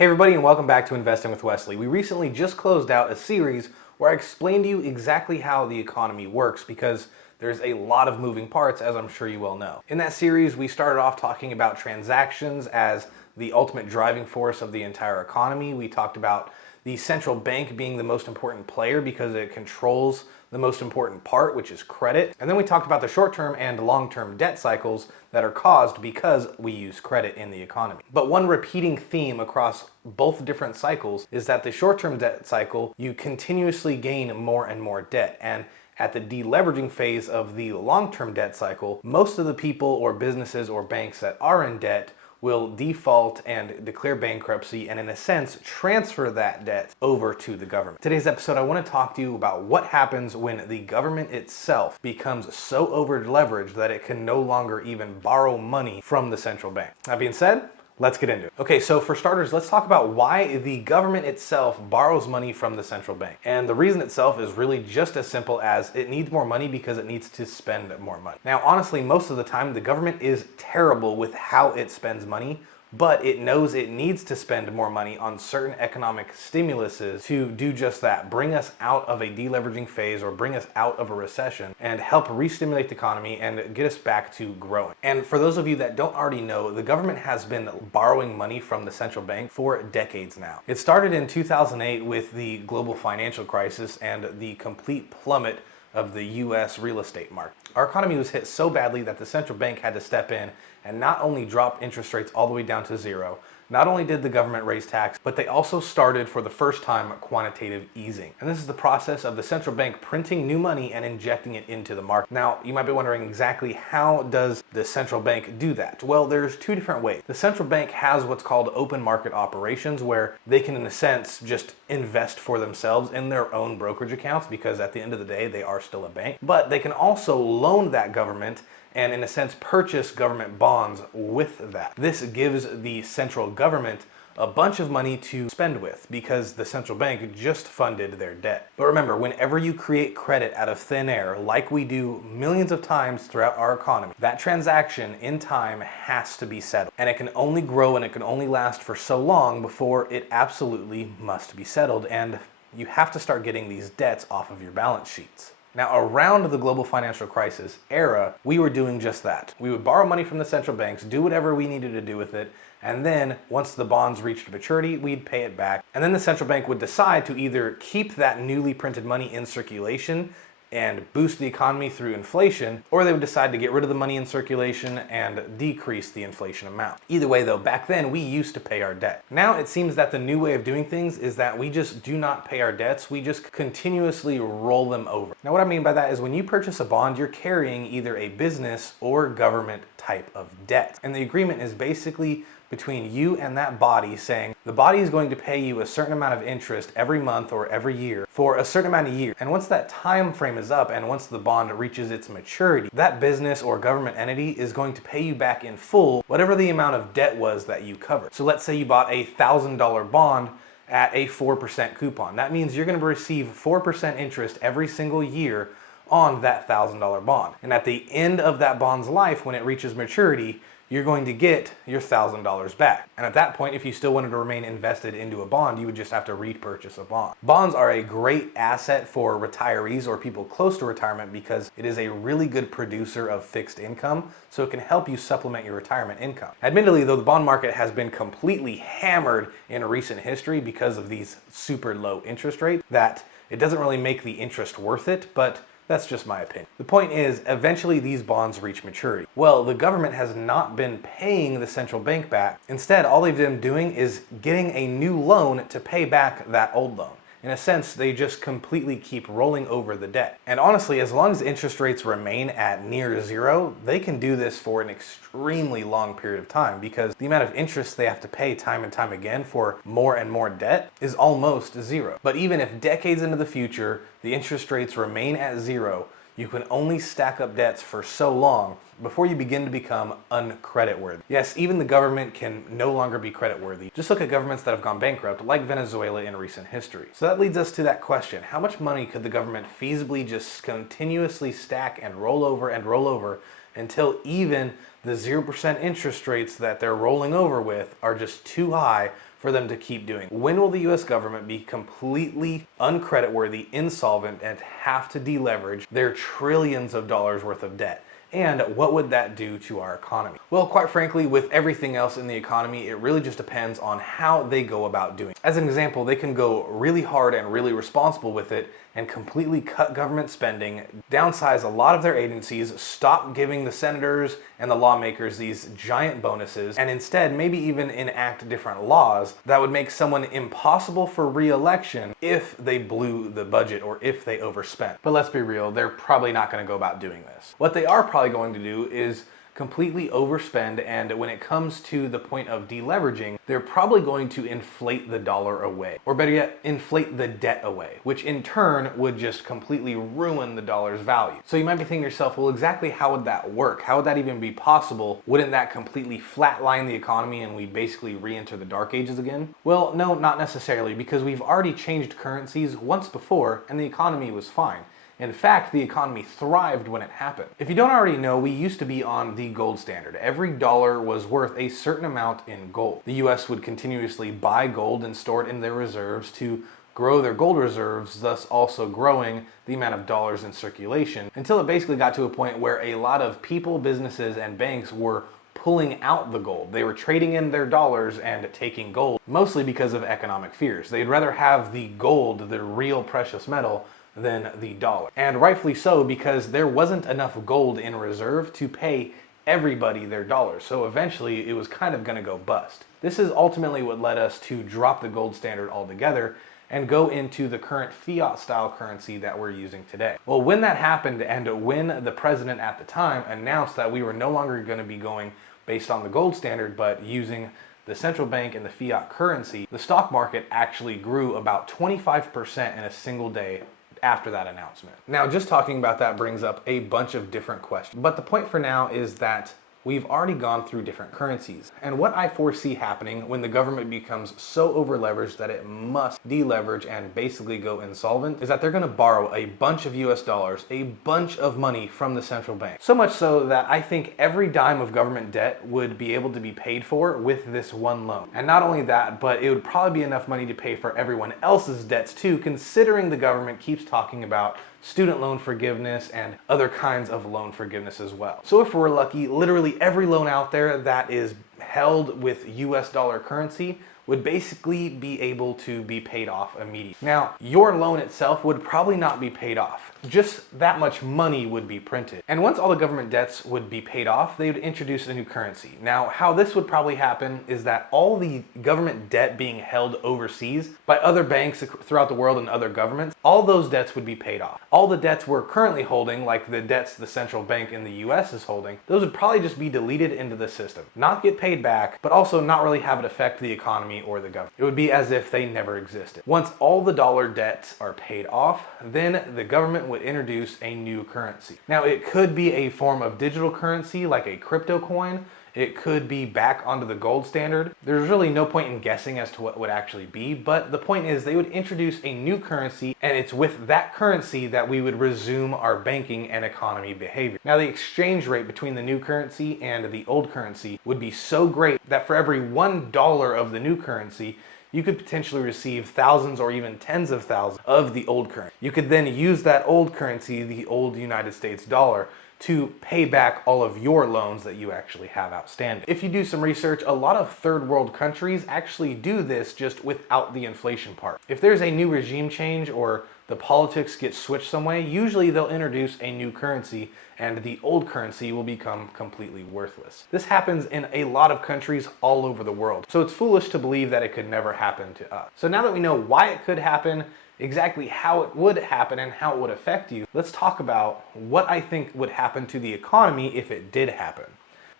Hey everybody, and welcome back to Investing with Wesley. We recently just closed out a series where I explained to you exactly how the economy works because there's a lot of moving parts, as I'm sure you well know. In that series, we started off talking about transactions as the ultimate driving force of the entire economy. We talked about the central bank being the most important player because it controls the most important part, which is credit. And then we talked about the short-term and long-term debt cycles that are caused because we use credit in the economy. But one repeating theme across both different cycles is that the short-term debt cycle, you continuously gain more and more debt. And at the deleveraging phase of the long-term debt cycle, most of the people or businesses or banks that are in debt will default and declare bankruptcy and, in a sense, transfer that debt over to the government. Today's episode, I want to talk to you about what happens when the government itself becomes so over-leveraged that it can no longer even borrow money from the central bank. That being said, let's get into it. Okay, so for starters, let's talk about why the government itself borrows money from the central bank. And the reason itself is really just as simple as it needs more money because it needs to spend more money. Now, honestly, most of the time, the government is terrible with how it spends money, but it knows it needs to spend more money on certain economic stimuluses to do just that, bring us out of a deleveraging phase or bring us out of a recession and help re-stimulate the economy and get us back to growing. And for those of you that don't already know, the government has been borrowing money from the central bank for decades now. It started in 2008 with the global financial crisis and the complete plummet of the US real estate market. Our economy was hit so badly that the central bank had to step in and not only drop interest rates all the way down to zero, not only did the government raise tax, but they also started for the first time quantitative easing. And this is the process of the central bank printing new money and injecting it into the market. Now, you might be wondering exactly how does the central bank do that? Well, there's two different ways. The central bank has what's called open market operations where they can, in a sense, just invest for themselves in their own brokerage accounts because at the end of the day, they are still a bank. But they can also loan that government and, in a sense, purchase government bonds with that. This gives the central government a bunch of money to spend with because the central bank just funded their debt. But remember, whenever you create credit out of thin air, like we do millions of times throughout our economy, that transaction in time has to be settled. And it can only grow and it can only last for so long before it absolutely must be settled. And you have to start getting these debts off of your balance sheets. Now, around the global financial crisis era, we were doing just that. We would borrow money from the central banks, do whatever we needed to do with it, and then once the bonds reached maturity, we'd pay it back. And then the central bank would decide to either keep that newly printed money in circulation and boost the economy through inflation, or they would decide to get rid of the money in circulation and decrease the inflation amount. Either way though, back then we used to pay our debt. Now it seems that the new way of doing things is that we just do not pay our debts, we just continuously roll them over. Now what I mean by that is when you purchase a bond, you're carrying either a business or government type of debt. And the agreement is basically between you and that body saying the body is going to pay you a certain amount of interest every month or every year for a certain amount of years. And once that time frame is up and once the bond reaches its maturity, that business or government entity is going to pay you back in full whatever the amount of debt was that you covered. So let's say you bought a $1,000 bond at a 4% coupon. That means you're going to receive 4% interest every single year on that $1,000 bond. And at the end of that bond's life, when it reaches maturity, you're going to get your $1,000 back. And at that point, if you still wanted to remain invested into a bond, you would just have to repurchase a bond. Bonds are a great asset for retirees or people close to retirement because it is a really good producer of fixed income, so it can help you supplement your retirement income. Admittedly, though, the bond market has been completely hammered in recent history because of these super low interest rates that it doesn't really make the interest worth it, but that's just my opinion. The point is, eventually these bonds reach maturity. Well, the government has not been paying the central bank back. Instead, all they've been doing is getting a new loan to pay back that old loan. In a sense, they just completely keep rolling over the debt. And honestly, as long as interest rates remain at near zero, they can do this for an extremely long period of time because the amount of interest they have to pay time and time again for more and more debt is almost zero. But even if decades into the future, the interest rates remain at zero, you can only stack up debts for so long before you begin to become uncreditworthy. Yes, even the government can no longer be creditworthy. Just look at governments that have gone bankrupt, like Venezuela in recent history. So that leads us to that question. How much money could the government feasibly just continuously stack and roll over until even the 0% interest rates that they're rolling over with are just too high for them to keep doing? When will the US government be completely uncreditworthy, insolvent, and have to deleverage their trillions of dollars worth of debt? And what would that do to our economy? Well, quite frankly, with everything else in the economy, it really just depends on how they go about doing it. As an example, they can go really hard and really responsible with it and completely cut government spending, downsize a lot of their agencies, stop giving the senators and the lawmakers these giant bonuses, and instead maybe even enact different laws that would make someone impossible for re-election if they blew the budget or if they overspent. But let's be real, they're probably not going to go about doing this. What they are probably going to do is completely overspend, and when it comes to the point of deleveraging, they're probably going to inflate the dollar away, or better yet, inflate the debt away, which in turn would just completely ruin the dollar's value. So you might be thinking to yourself, well, exactly how would that work? How would that even be possible? Wouldn't that completely flatline the economy and we basically re-enter the dark ages again? Well, no, not necessarily, because we've already changed currencies once before and the economy was fine. In fact, the economy thrived when it happened. If you don't already know, we used to be on the gold standard. Every dollar was worth a certain amount in gold. The US would continuously buy gold and store it in their reserves to grow their gold reserves, thus also growing the amount of dollars in circulation, until it basically got to a point where a lot of people, businesses, and banks were pulling out the gold. They were trading in their dollars and taking gold, mostly because of economic fears. They'd rather have the gold, the real precious metal, than the dollar. And rightfully so, because there wasn't enough gold in reserve to pay everybody their dollars. So eventually it was kind of going to go bust. This is ultimately what led us to drop the gold standard altogether and go into the current fiat style currency that we're using today. Well, when that happened and when the president at the time announced that we were no longer going to be going based on the gold standard but using the central bank and the fiat currency, the stock market actually grew about 25% in a single day after that announcement. Now, just talking about that brings up a bunch of different questions, but the point for now is that we've already gone through different currencies. And what I foresee happening when the government becomes so over-leveraged that it must deleverage and basically go insolvent is that they're going to borrow a bunch of US dollars, a bunch of money from the central bank. So much so that I think every dime of government debt would be able to be paid for with this one loan. And not only that, but it would probably be enough money to pay for everyone else's debts too, considering the government keeps talking about student loan forgiveness and other kinds of loan forgiveness as well. So if we're lucky, literally every loan out there that is held with US dollar currency would basically be able to be paid off immediately. Now, your loan itself would probably not be paid off. Just that much money would be printed. And once all the government debts would be paid off, they would introduce a new currency. Now, how this would probably happen is that all the government debt being held overseas by other banks throughout the world and other governments, all those debts would be paid off. All the debts we're currently holding, like the debts the central bank in the US is holding, those would probably just be deleted into the system. Not get paid back, but also not really have it affect the economy or the government. It would be as if they never existed. Once all the dollar debts are paid off, then the government would introduce a new currency. Now, it could be a form of digital currency like a crypto coin. It could be back onto the gold standard. There's really no point in guessing as to what would actually be, but the point is they would introduce a new currency, and it's with that currency that we would resume our banking and economy behavior. Now, the exchange rate between the new currency and the old currency would be so great that for every $1 of the new currency, you could potentially receive thousands or even tens of thousands of the old currency. You could then use that old currency, the old United States dollar, to pay back all of your loans that you actually have outstanding. If you do some research, a lot of third world countries actually do this just without the inflation part. If there's a new regime change or the politics get switched some way, usually they'll introduce a new currency and the old currency will become completely worthless. This happens in a lot of countries all over the world, so it's foolish to believe that it could never happen to us. So now that we know why it could happen, exactly how it would happen and how it would affect you, let's talk about what I think would happen to the economy if it did happen.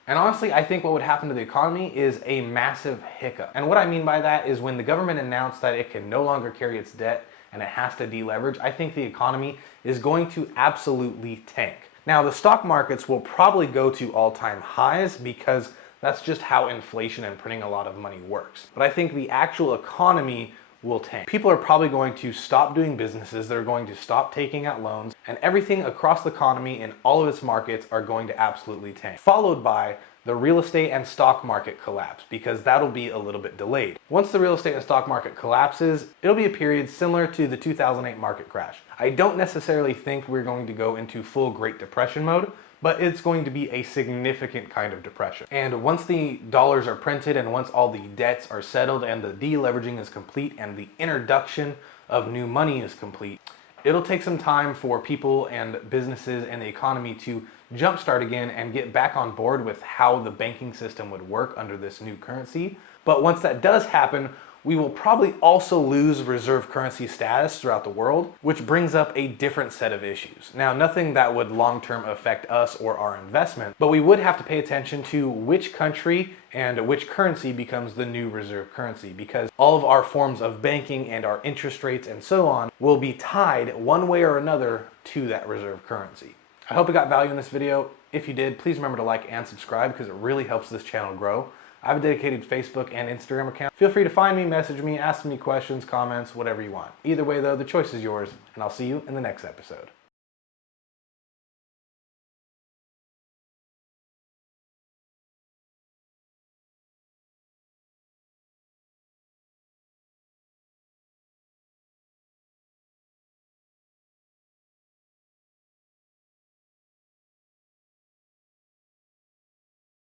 And honestly, I think what would happen to the economy is a massive hiccup. And what I mean by that is when the government announced that it can no longer carry its debt and it has to deleverage, I think the economy is going to absolutely tank. Now, the stock markets will probably go to all-time highs because that's just how inflation and printing a lot of money works. But I think the actual economy will tank. People are probably going to stop doing businesses, they're going to stop taking out loans, and everything across the economy in all of its markets are going to absolutely tank. Followed by the real estate and stock market collapse, because that'll be a little bit delayed. Once the real estate and stock market collapses, it'll be a period similar to the 2008 market crash. I don't necessarily think we're going to go into full Great Depression mode, but it's going to be a significant kind of depression. And once the dollars are printed and once all the debts are settled and the deleveraging is complete and the introduction of new money is complete, it'll take some time for people and businesses and the economy to jumpstart again and get back on board with how the banking system would work under this new currency. But once that does happen, we will probably also lose reserve currency status throughout the world, which brings up a different set of issues. Now, nothing that would long-term affect us or our investment, but we would have to pay attention to which country and which currency becomes the new reserve currency, because all of our forms of banking and our interest rates and so on will be tied one way or another to that reserve currency. I hope you got value in this video. If you did, please remember to like and subscribe because it really helps this channel grow. I have a dedicated Facebook and Instagram account. Feel free to find me, message me, ask me questions, comments, whatever you want. Either way though, the choice is yours, and I'll see you in the next episode.